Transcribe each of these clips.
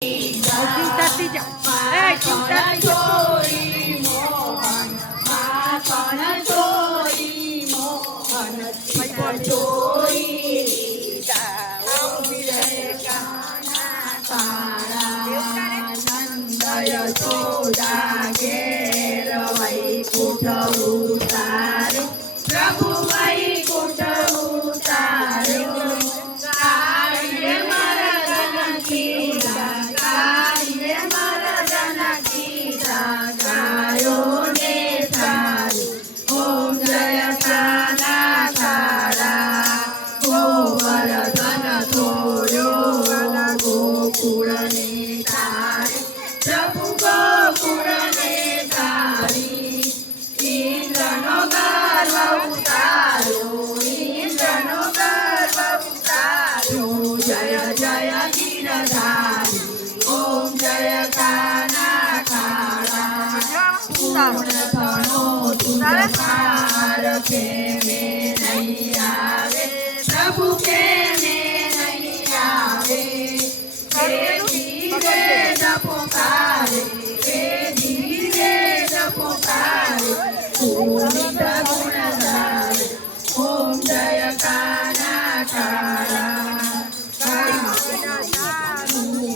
cinta tidak. Cinta ચોરી મોહન માખણ ચોરી મોહન ચોરી નંદય ચોદા ઘેર વૈકુંઠ ઉતારે પ્રભુ વૈકુંઠ ઉતારે કાળીએ મરદન કીધા કાળીએ મરદન કીધા ગાયો ને સારી ઓમ જય કાના કાળા ગોવર્ધન થોડ્યો ગોકુળ ને તારે પ્રભુ ગોકુળ ને તારી ઇન્દ્રનો ગર્વ ઉતાર્યો ઇન્દ્રનો ગર્વ ઉતાર્યો જય જય ગિરધારી ઓમ જય કાના કાળા પૂર્ણ થણો તુજ પાર કે મે નહીં આવે પ્રભુ કે મે નહીં આવે ધીરે પોકારે ધીરે પોકારે પૂર્ણિત ગુણધારે ઓમ જય કાના કાળા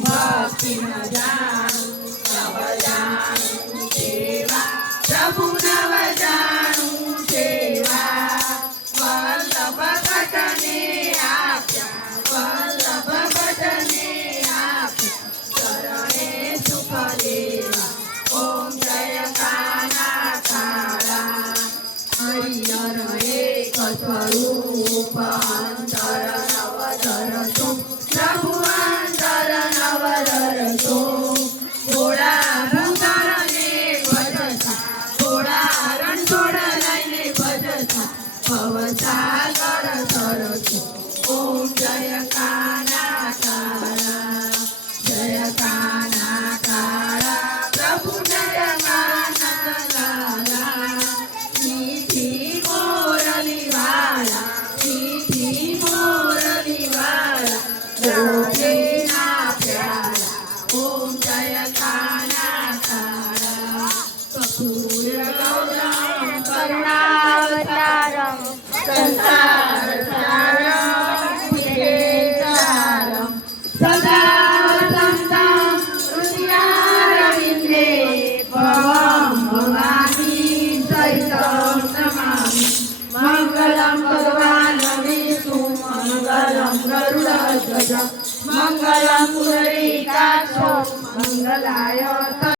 ભક્તિ ન જાણું નવ જાણું સેવા પ્રભુ નવ જાણું સેવા વલ્લભ ભટને આપ્યા વલ્લભ ભટને આપ્યા શરણે સુખ દેવા ઓમ જય કાના કાળા હરિહર એક સ્વરૂપ અંતર નવધર છો પ્રભુ અંતર નવધર છો થોડા ભૂતરને ભજતા થોડા રણછોડ લઈને ભજતા ભવસાગર તરસો ઓમ જય કાના કાળા જય કાના કાળા પ્રભુ જય કાના કાળા મીઠી મોરલી વાળા મીઠી મોરલી વાળા ગોપીના પ્યારા ઓમ જય કાના કાળા કપૂર ગૌરમ કરુણાવતારમ સંસાર સારમ વિજેતારમ સદા સંતમ હૃદયારવિંદે ભવં ભવાની સહિतं નમામિ મંગલં ભગવાન વિષ્ણુ મંગલં ગરુડધ્વજ મંગલં પુંડરીકાક્ષ મંગલાય